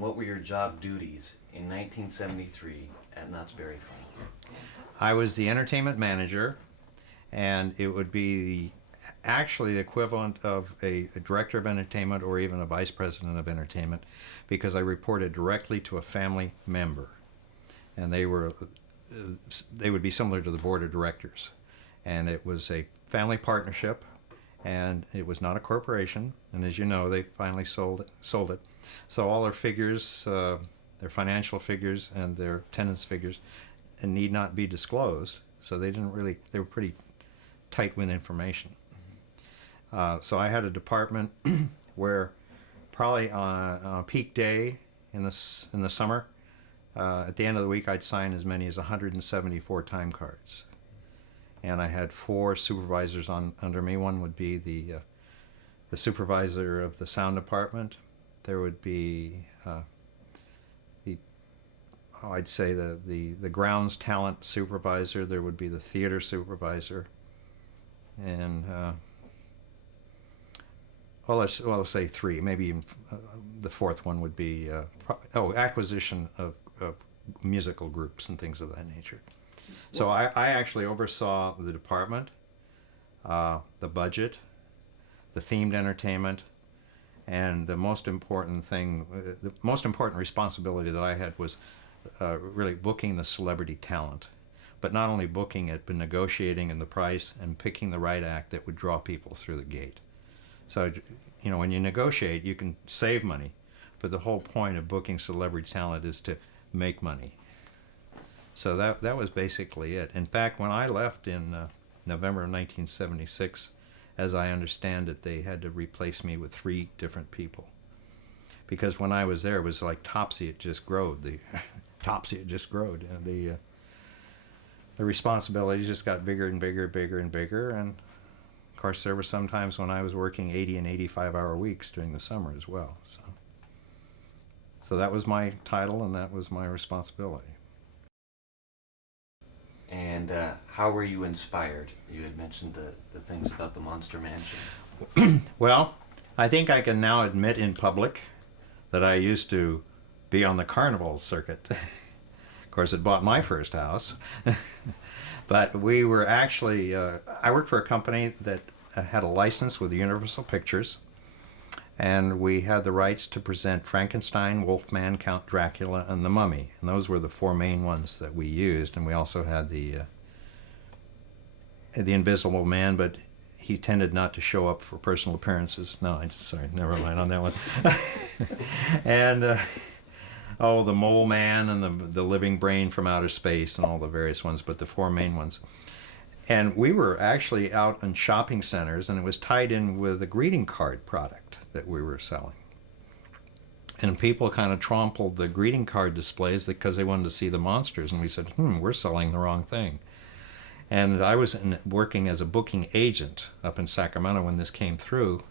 what were your job duties in 1973 at Knott's Berry Farm? I was the entertainment manager, and it would be actually the equivalent of a director of entertainment or even a vice president of entertainment, because I reported directly to a family member, and they would be similar to the board of directors, and it was a family partnership, and it was not a corporation. And as you know, they finally sold it. So all their figures, their financial figures and their attendance figures, need not be disclosed. So they were pretty tight with information. So I had a department where probably on a peak day in the summer, at the end of the week, I'd sign as many as 174 time cards. And I had 4 supervisors under me. One would be the supervisor of the sound department. There would be I'd say the grounds talent supervisor. There would be the theater supervisor, and let's say 3. Maybe even the 4th one would be acquisition of musical groups and things of that nature. So I actually oversaw the department, the budget, the themed entertainment, and the most important responsibility that I had was really booking the celebrity talent. But not only booking it, but negotiating in the price and picking the right act that would draw people through the gate. So, when you negotiate, you can save money, but the whole point of booking celebrity talent is to make money. So that was basically it. In fact, when I left in November of 1976, as I understand it, they had to replace me with 3 different people. Because when I was there, it was like Topsy, it just growed. And the responsibilities just got bigger and bigger, and of course there were some times when I was working 80 and 85-hour weeks during the summer as well. So that was my title, and that was my responsibility. And how were you inspired? You had mentioned the things about the Monster Mansion. Well, I think I can now admit in public that I used to be on the Carnival circuit. Of course, it bought my first house. But we were actually, I worked for a company that had a license with Universal Pictures, and we had the rights to present Frankenstein, Wolfman, Count Dracula, and the Mummy. And those were the 4 main ones that we used. And we also had the Invisible Man, but he tended not to show up for personal appearances. No, sorry, never mind on that one. And the Mole Man and the Living Brain from Outer Space and all the various ones, but the 4 main ones. And we were actually out in shopping centers, and it was tied in with a greeting card product that we were selling. And people kind of trampled the greeting card displays because they wanted to see the monsters, and we said, we're selling the wrong thing. And I was working as a booking agent up in Sacramento when this came through,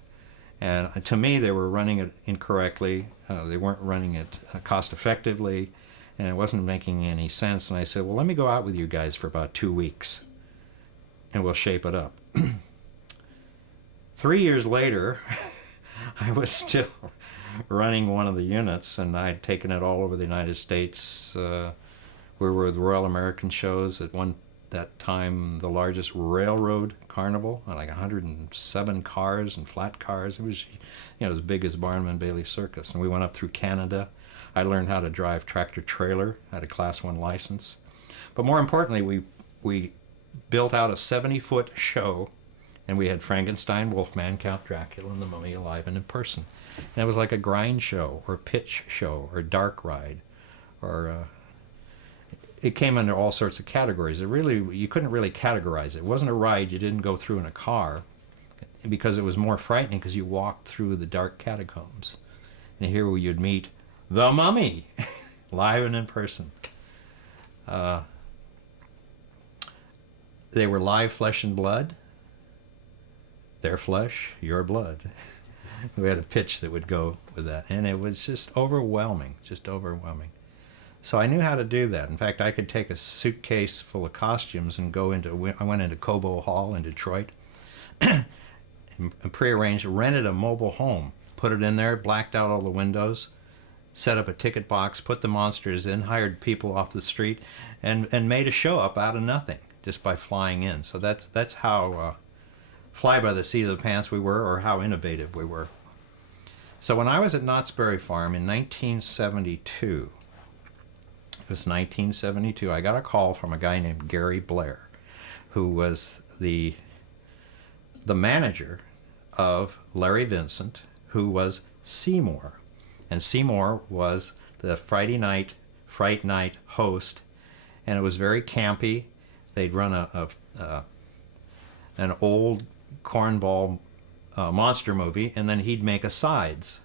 and to me they were running it incorrectly. They weren't running it cost effectively, and it wasn't making any sense. And I said, well, let me go out with you guys for about 2 weeks, and we'll shape it up. 3 years later, I was still running one of the units, and I'd taken it all over the United States. We were with Royal American shows at that time, the largest railroad carnival, like 107 cars and flat cars. It was, as big as Barnum and Bailey Circus. And we went up through Canada. I learned how to drive tractor trailer, had a Class 1 license. But more importantly, we built out a 70-foot show, and we had Frankenstein, Wolfman, Count Dracula, and the Mummy alive and in person. And it was like a grind show, or pitch show, or dark ride, or it came under all sorts of categories. You couldn't really categorize it. It wasn't a ride you didn't go through in a car, because it was more frightening because you walked through the dark catacombs. And here you'd meet the Mummy, live and in person. They were live flesh and blood. Their flesh, your blood. We had a pitch that would go with that, and it was just overwhelming. So I knew how to do that. In fact, I could take a suitcase full of costumes and I went into Cobo Hall in Detroit, and prearranged, rented a mobile home, put it in there, blacked out all the windows, set up a ticket box, put the monsters in, hired people off the street, and made a show up out of nothing just by flying in. So that's how fly by the seat of the pants we were, or how innovative we were. So when I was at Knott's Berry Farm in 1972, it was 1972, I got a call from a guy named Gary Blair, who was the manager of Larry Vincent, who was Seymour. And Seymour was the Fright Night host, and it was very campy. They'd run an old cornball monster movie, and then he'd make asides.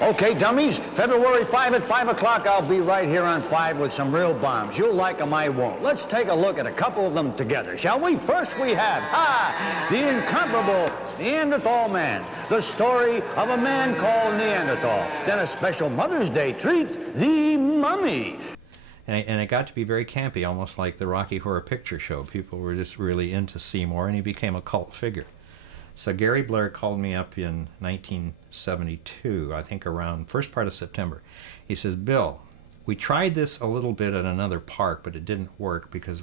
Okay, dummies, February 5 at 5 o'clock, I'll be right here on 5 with some real bombs. You'll like them, I won't. Let's take a look at a couple of them together, shall we? First we have, the incomparable Neanderthal Man, the story of a man called Neanderthal. Then a special Mother's Day treat, the Mummy. And it got to be very campy, almost like the Rocky Horror Picture Show. People were just really into Seymour, and he became a cult figure. So Gary Blair called me up in 1972, I think around first part of September. He says, Bill, we tried this a little bit at another park, but it didn't work because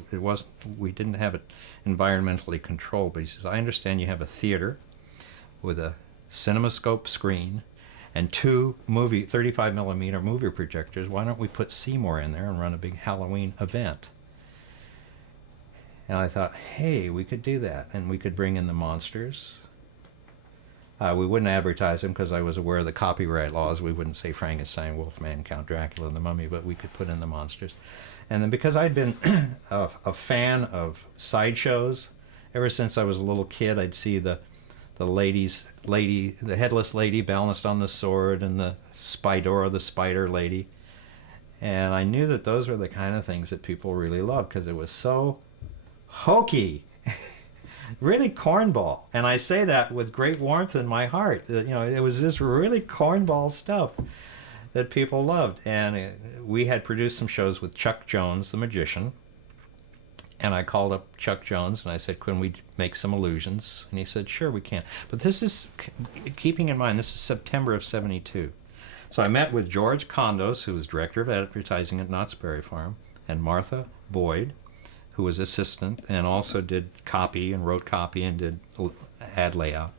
we didn't have it environmentally controlled. But he says, I understand you have a theater with a CinemaScope screen and 2 35 millimeter movie projectors. Why don't we put Seymour in there and run a big Halloween event? And I thought, hey, we could do that, and we could bring in the monsters. We wouldn't advertise them because I was aware of the copyright laws. We wouldn't say Frankenstein, Wolfman, Count Dracula, and the Mummy, but we could put in the monsters. And then because I'd been a fan of sideshows, ever since I was a little kid, I'd see the headless lady balanced on the sword, and the Spidora, the spider lady. And I knew that those were the kind of things that people really loved because it was so hokey, really cornball. And I say that with great warmth in my heart. It was just really cornball stuff that people loved. And we had produced some shows with Chuck Jones, the magician. And I called up Chuck Jones and I said, can we make some illusions? And he said, sure, we can. But this is, keeping in mind, this is September of 72. So I met with George Condos, who was director of advertising at Knott's Berry Farm, and Martha Boyd, who was assistant and also did copy and wrote copy and did ad layout.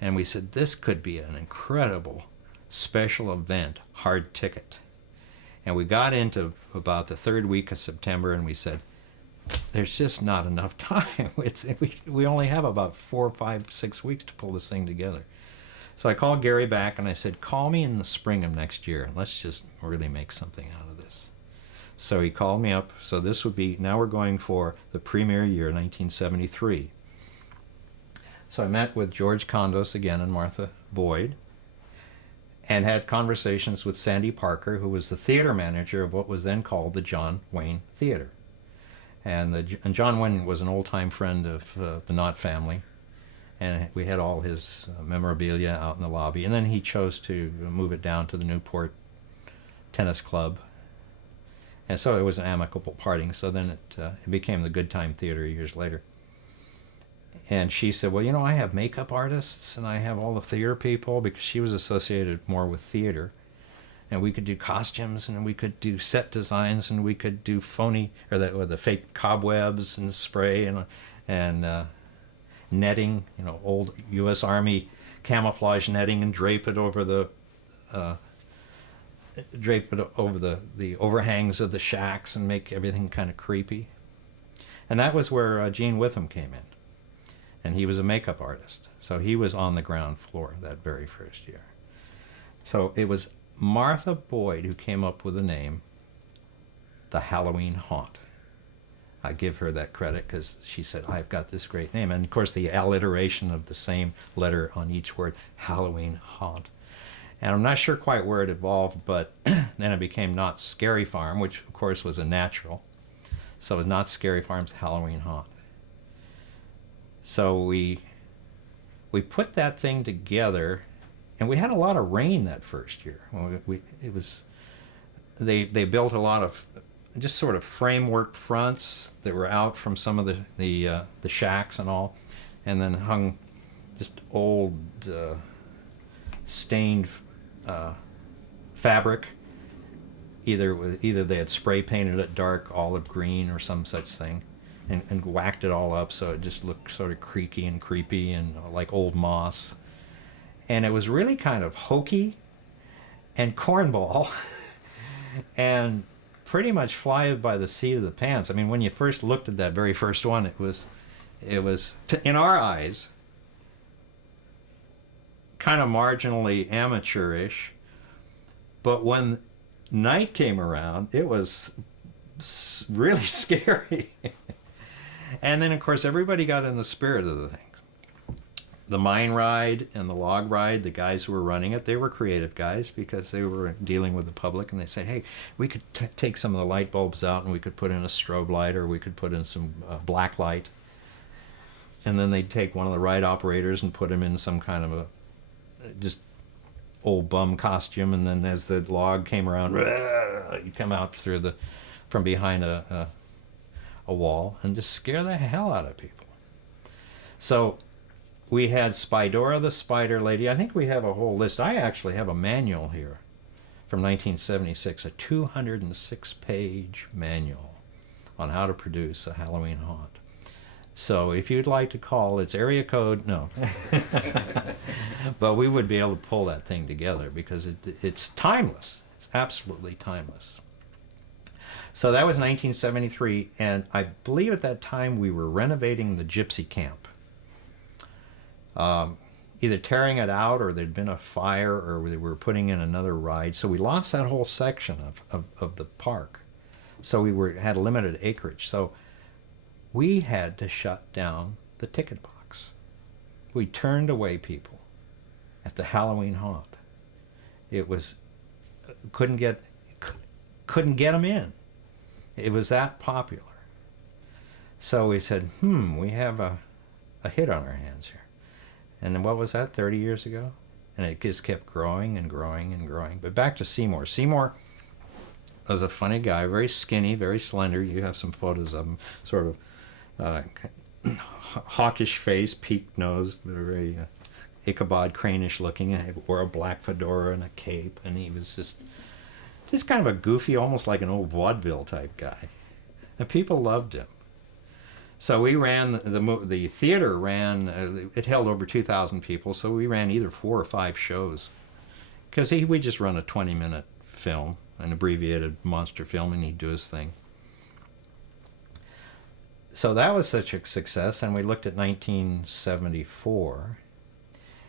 And we said, this could be an incredible special event, hard ticket. And we got into about the third week of September and we said, there's just not enough time. We only have about 4, 5, 6 weeks to pull this thing together. So I called Gary back and I said, call me in the spring of next year and let's just really make something out of this. So he called me up. So this would be, now we're going for the premiere year, 1973. So I met with George Condos again and Martha Boyd and had conversations with Sandy Parker, who was the theater manager of what was then called the John Wayne Theater. And John Wayne was an old-time friend of the Knott family. And we had all his memorabilia out in the lobby. And then he chose to move it down to the Newport Tennis Club. And so it was an amicable parting. So then it became the Good Time Theater years later. And she said, well, I have makeup artists and I have all the theater people, because she was associated more with theater. And we could do costumes and we could do set designs and we could do phony, or the fake cobwebs and spray and netting, old U.S. Army camouflage netting, and drape it over the overhangs of the shacks and make everything kind of creepy. And that was where Gene Witham came in. And he was a makeup artist. So he was on the ground floor that very first year. So it was Martha Boyd who came up with the name, the Halloween Haunt. I give her that credit because she said, I've got this great name. And of course the alliteration of the same letter on each word, Halloween Haunt. And I'm not sure quite where it evolved, but then it became Knott's Scary Farm, which of course was a natural. So it was Knott's Scary Farm's Halloween Haunt. So we put that thing together, and we had a lot of rain that first year. They built a lot of just sort of framework fronts that were out from some of the shacks and all, and then hung just old stained fabric. Either they had spray painted it dark olive green or some such thing, and whacked it all up so it just looked sort of creaky and creepy and like old moss. And it was really kind of hokey and cornball and pretty much fly by the seat of the pants. I mean, when you first looked at that very first one, it was in our eyes kind of marginally amateurish, but when night came around, it was really scary. And then, of course, everybody got in the spirit of the thing. The mine ride and the log ride, the guys who were running it, they were creative guys because they were dealing with the public, and they said, hey, we could take some of the light bulbs out and we could put in a strobe light, or we could put in some black light. And then they'd take one of the ride operators and put him in some kind of a just old bum costume, and then as the log came around, you'd come out from behind a wall and just scare the hell out of people. So we had Spidora the Spider Lady. I think we have a whole list. I actually have a manual here from 1976, a 206-page manual on how to produce a Halloween haunt. So if you'd like to call, it's area code, no. But we would be able to pull that thing together because it's timeless. It's absolutely timeless. So that was 1973, and I believe at that time we were renovating the Gypsy Camp. Either tearing it out, or there'd been a fire, or we were putting in another ride. So we lost that whole section of the park. So we had limited acreage. So we had to shut down the ticket box. We turned away people at the Halloween haunt. It was couldn't get them in. It was that popular. So we said, we have a hit on our hands here. And then what was that, 30 years ago? And it just kept growing and growing and growing. But back to Seymour. Seymour was a funny guy, very skinny, very slender. You have some photos of him, sort of hawkish face, peaked nose, very Ichabod Crane-ish looking. He wore a black fedora and a cape, and he was just kind of a goofy, almost like an old vaudeville type guy. And people loved him. So we ran, the theater ran, it held over 2,000 people, so we ran either 4 or 5 shows. Because we just run a 20-minute film, an abbreviated monster film, and he'd do his thing. So that was such a success, and we looked at 1974,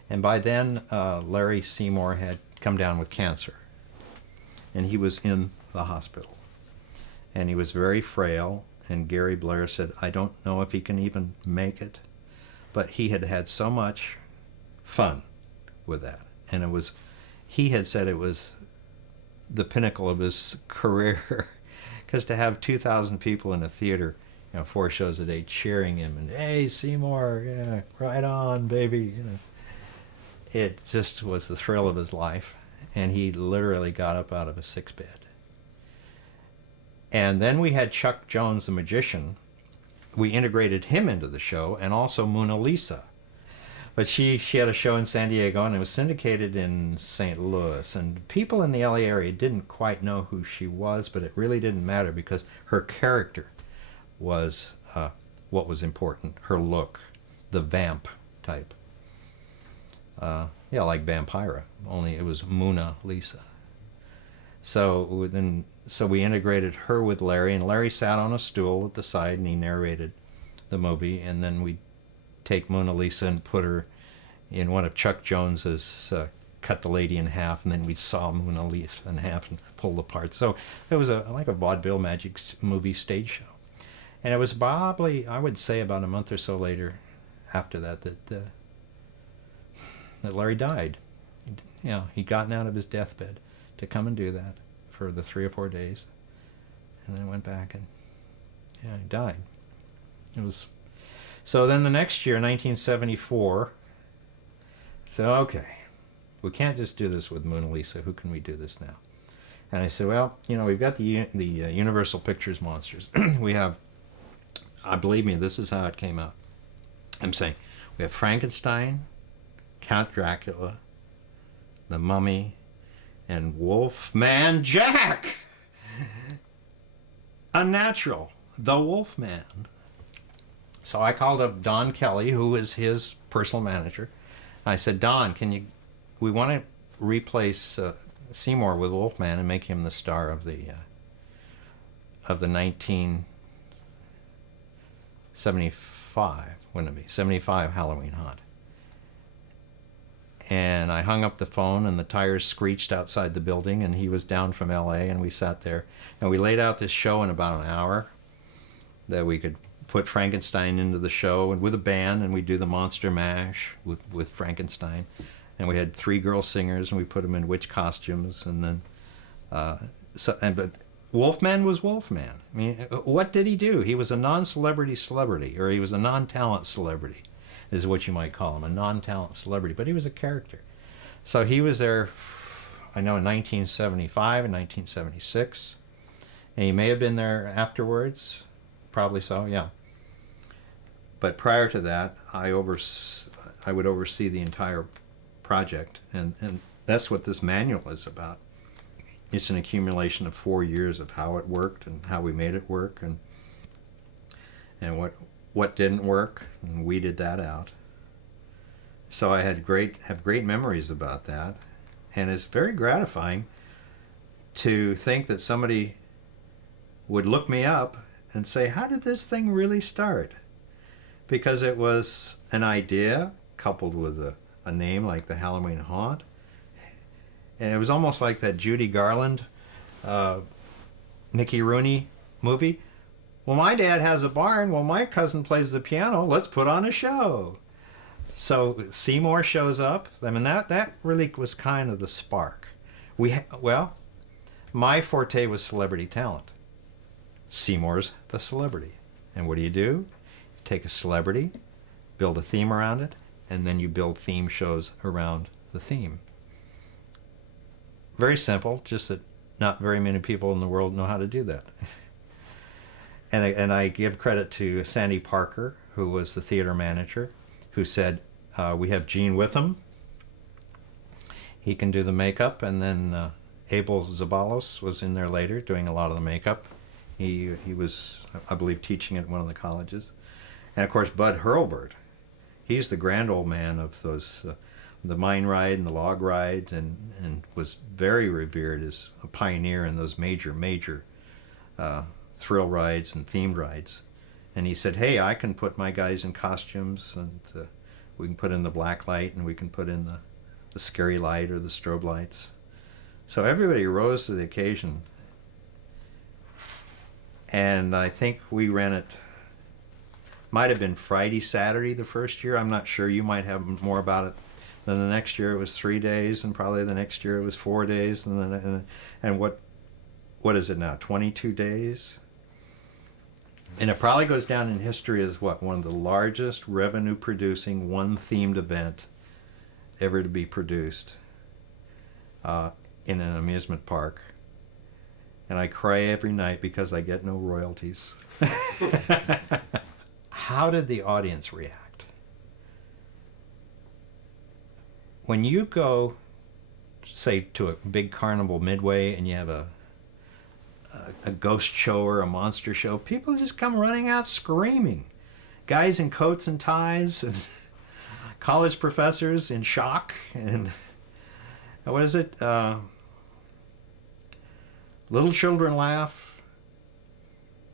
and by then Larry Seymour had come down with cancer, and he was in the hospital, and he was very frail, and Gary Blair said, I don't know if he can even make it, but he had had so much fun with that, and he had said it was the pinnacle of his career, because to have 2,000 people in a theater, 4 shows a day cheering him, and hey Seymour, yeah, right on baby, it just was the thrill of his life, and he literally got up out of a sickbed. And then we had Chuck Jones the magician. We integrated him into the show, and also Mona Lisa. But she had a show in San Diego, and it was syndicated in St. Louis, and people in the LA area didn't quite know who she was, but it really didn't matter because her character was what was important. Her look, the vamp type. Like Vampira, only it was Mona Lisa. So we integrated her with Larry, and Larry sat on a stool at the side, and he narrated the movie, and then we'd take Mona Lisa and put her in one of Chuck Jones's cut the lady in half, and then we'd saw Mona Lisa in half and pull the parts. So it was like a vaudeville magic movie stage show. And it was probably, I would say, about a month or so later after that Larry died. He'd gotten out of his deathbed to come and do that for the 3 or 4 days, and then went back and he died. So then the next year, 1974, so okay, we can't just do this with Mona Lisa. Who can we do this now? And I said, well, we've got the Universal Pictures monsters. We have, believe me, this is how it came out. I'm saying we have Frankenstein, Count Dracula, the Mummy, And Wolfman Jack! Unnatural. The Wolfman. So I called up Don Kelly, who was his personal manager. I said, Don, we want to replace Seymour with Wolfman and make him the star of the 1975, wouldn't it be? 75 Halloween Haunt. And I hung up the phone, and the tires screeched outside the building, and he was down from L.A., and we sat there. And we laid out this show in about an hour that we could put Frankenstein into the show, and with a band, and we'd do the Monster Mash with Frankenstein. And we had 3 girl singers, and we put them in witch costumes, and then... but Wolfman was Wolfman. I mean, what did he do? He was a non-celebrity celebrity, or he was a non-talent celebrity, is what you might call him, a non-talent celebrity, but he was a character. So he was there, I know, in 1975 and 1976, and he may have been there afterwards, probably so, yeah. But prior to that, I would oversee the entire project, and that's what this manual is about. It's an accumulation of 4 years of how it worked and how we made it work, and what didn't work, and weeded that out. So I have great memories about that, and it's very gratifying to think that somebody would look me up and say, how did this thing really start? Because it was an idea coupled with a name like the Halloween Haunt, and it was almost like that Judy Garland, Mickey Rooney movie. Well, my dad has a barn. Well, my cousin plays the piano. Let's put on a show. So Seymour shows up. I mean, that really was kind of the spark. My forte was celebrity talent. Seymour's the celebrity. And what do? You take a celebrity, build a theme around it, and then you build theme shows around the theme. Very simple, just that not very many people in the world know how to do that. And I give credit to Sandy Parker, who was the theater manager, who said, we have Gene Witham. He can do the makeup. And then Abel Zabalos was in there later doing a lot of the makeup. He was, I believe, teaching at one of the colleges. And, of course, Bud Hurlburt. He's the grand old man of those, the mine ride and the log ride, and was very revered as a pioneer in those major thrill rides and themed rides. And he said, hey, I can put my guys in costumes, and we can put in the black light, and we can put in the scary light or the strobe lights. So everybody rose to the occasion. And I think we ran it, might have been Friday, Saturday the first year. I'm not sure. You might have more about it. Then the next year it was 3 days, and probably the next year it was 4 days, and what is it now? 22 days. And it probably goes down in history as one of the largest revenue-producing one-themed event ever to be produced in an amusement park. And I cry every night because I get no royalties. How did the audience react? When you go, say, to a big carnival midway and you have a ghost show or a monster show, people just come running out screaming. Guys in coats and ties, and college professors in shock, and what is it? Little children laugh,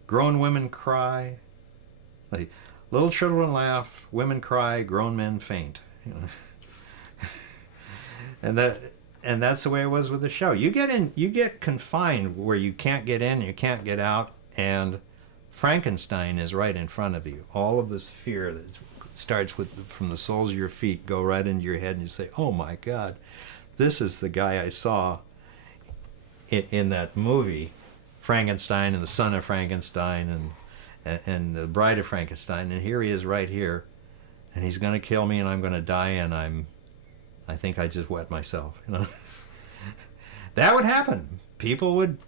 grown women cry. Like, little children laugh, women cry, grown men faint. You know? And that's the way it was with the show. You get confined where you can't get in, you can't get out, and Frankenstein is right in front of you. All of this fear that starts from the soles of your feet go right into your head, and you say, "Oh my God, this is the guy I saw in that movie, Frankenstein and the Son of Frankenstein and the Bride of Frankenstein, and here he is right here, and he's going to kill me, and I'm going to die, and I think I just wet myself." You know, that would happen. People would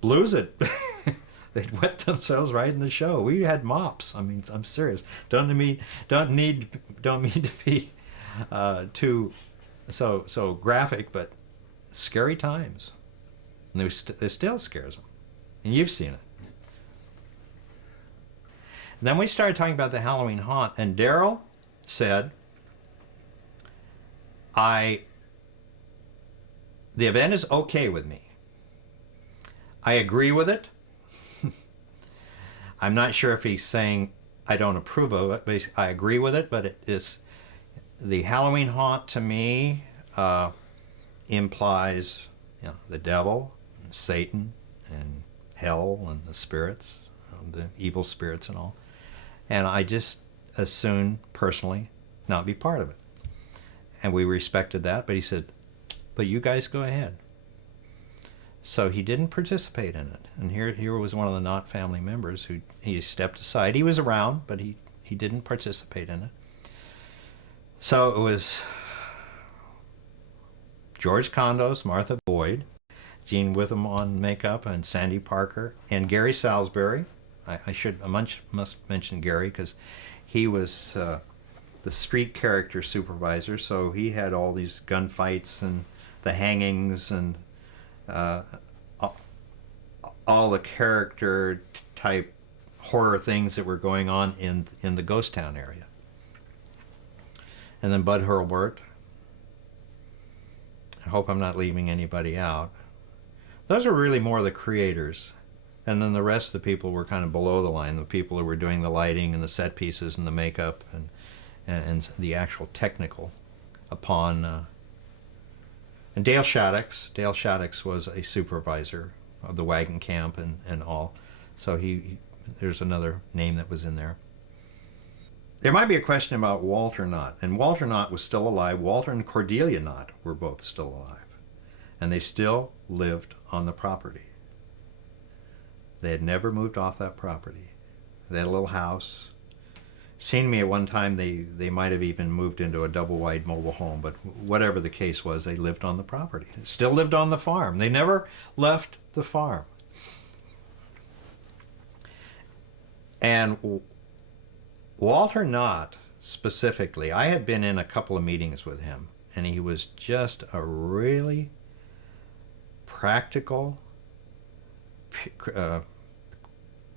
lose it. They'd wet themselves right in the show. We had mops. I mean, I'm serious. Don't mean to be too so graphic, but scary times. And it still scares them. And you've seen it. And then we started talking about the Halloween haunt, and Daryl said, the event is okay with me. I agree with it. I'm not sure if he's saying I don't approve of it, but I agree with it, but it is, the Halloween haunt to me implies, the devil, and Satan, and hell, and the spirits, the evil spirits and all. And I just as soon, personally, not be part of it. And we respected that, but he said, but you guys go ahead. So he didn't participate in it. And here was one of the Knott family members who he stepped aside. He was around, but he didn't participate in it. So it was George Condos, Martha Boyd, Gene Witham on makeup, and Sandy Parker, and Gary Salisbury. I must mention Gary because he was the street character supervisor, so he had all these gunfights and the hangings and all the character type horror things that were going on in the ghost town area. And then Bud Hurlburt. I hope I'm not leaving anybody out. Those are really more the creators. And then the rest of the people were kind of below the line, the people who were doing the lighting and the set pieces and the makeup and the actual technical upon... and Dale Shaddix was a supervisor of the wagon camp and all. So there's another name that was in there. There might be a question about Walter Knott, and Walter Knott was still alive. Walter and Cordelia Knott were both still alive, and they still lived on the property. They had never moved off that property. They had a little house. Seemed to me at one time they might have even moved into a double-wide mobile home, but whatever the case was, they lived on the property. Still lived on the farm. They never left the farm. And Walter Knott, specifically, I had been in a couple of meetings with him, and he was just a really practical,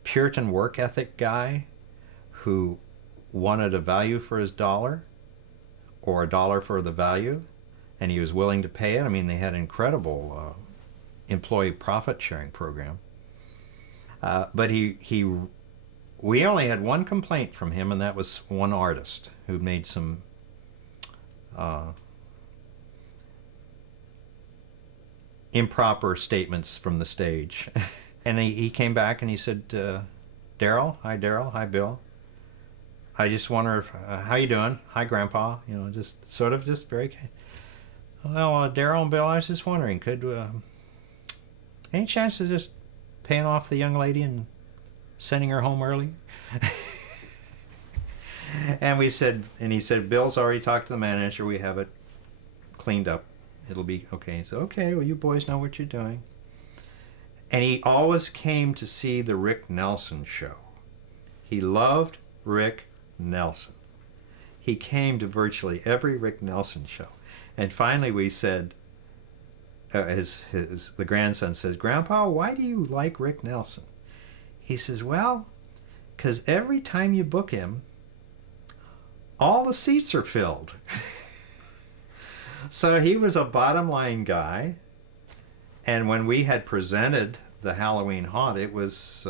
Puritan work ethic guy who wanted a value for his dollar, or a dollar for the value, and he was willing to pay it. I mean, they had an incredible employee profit sharing program. But we only had one complaint from him, and that was one artist who made some improper statements from the stage. And he came back and he said, Daryl, hi Bill. I just wonder if, how you doing? Hi Grandpa, just very, well, Daryl and Bill, I was just wondering, could, any chance of just paying off the young lady and sending her home early? And he said, Bill's already talked to the manager, we have it cleaned up. It'll be okay. He said, okay, well, you boys know what you're doing. And he always came to see the Rick Nelson show. He loved Rick Nelson. He came to virtually every Rick Nelson show. And finally we said, the grandson says, Grandpa, why do you like Rick Nelson? He says, well, because every time you book him, all the seats are filled. So he was a bottom line guy. And when we had presented the Halloween haunt, it was...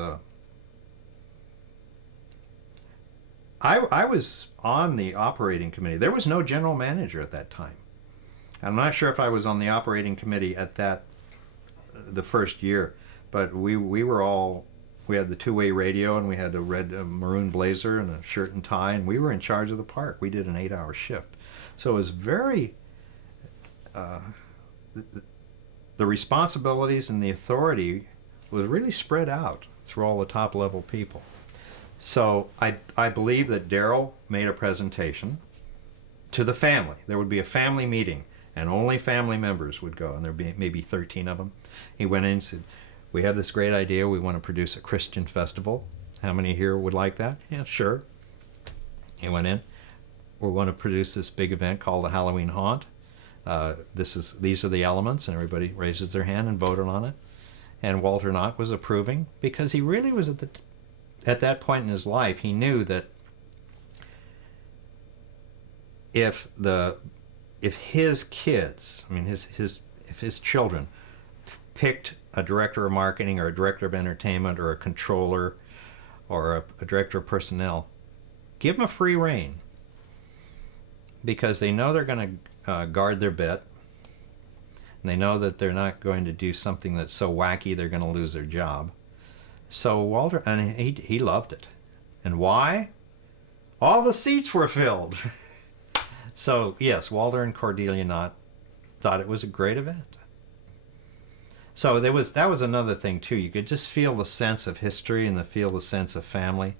I was on the operating committee. There was no general manager at that time. I'm not sure if I was on the operating committee at the first year, but we had the two-way radio, and we had a red maroon blazer and a shirt and tie, and we were in charge of the park. We did an 8-hour shift. So it was very... the responsibilities and the authority was really spread out through all the top-level people. So I believe that Daryl made a presentation to the family. There would be a family meeting, and only family members would go, and there'd be maybe 13 of them. He went in and said, we have this great idea. We want to produce a Christian festival. How many here would like that? Yeah, sure. He went in. We want to produce this big event called the Halloween Haunt. these are the elements, and everybody raises their hand and voted on it. And Walter Knott was approving because he really was at that point in his life. He knew that if his kids, I mean if his children picked a director of marketing or a director of entertainment or a controller or a director of personnel, give them a free rein, because they know they're going to guard their bet, and they know that they're not going to do something that's so wacky they're going to lose their job. So Walter, and he loved it. And why? All the seats were filled. So yes, Walter and Cordelia Knott thought it was a great event. So that was another thing too. You could just feel the sense of history and feel the sense of family,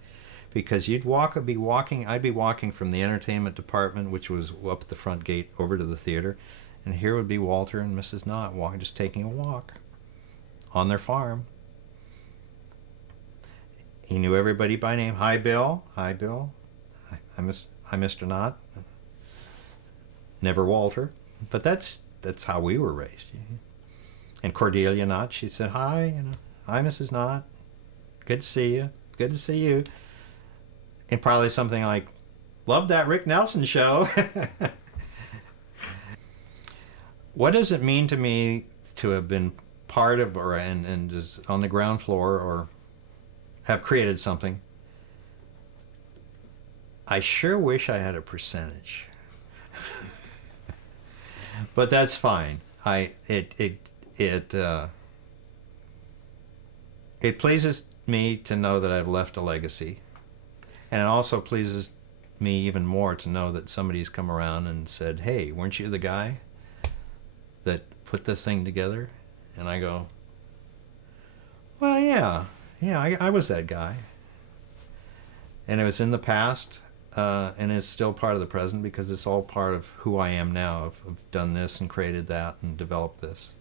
because I'd be walking from the entertainment department, which was up at the front gate, over to the theater, and here would be Walter and Mrs. Knott just taking a walk on their farm. He knew everybody by name. Hi, Bill. Hi, Bill. Hi, Mr. Knott. Never Walter, but that's how we were raised. And Cordelia Knott, she said, "Hi, hi, Mrs. Knott. Good to see you. Good to see you." And probably something like, "Love that Rick Nelson show." What does it mean to me to have been part of and is on the ground floor or have created something? I sure wish I had a percentage. But that's fine. It pleases me to know that I've left a legacy, and it also pleases me even more to know that somebody's come around and said, "Hey, weren't you the guy that put this thing together?" And I go, "Well, yeah, I was that guy." And it was in the past, and it's still part of the present, because it's all part of who I am now. I've done this and created that and developed this.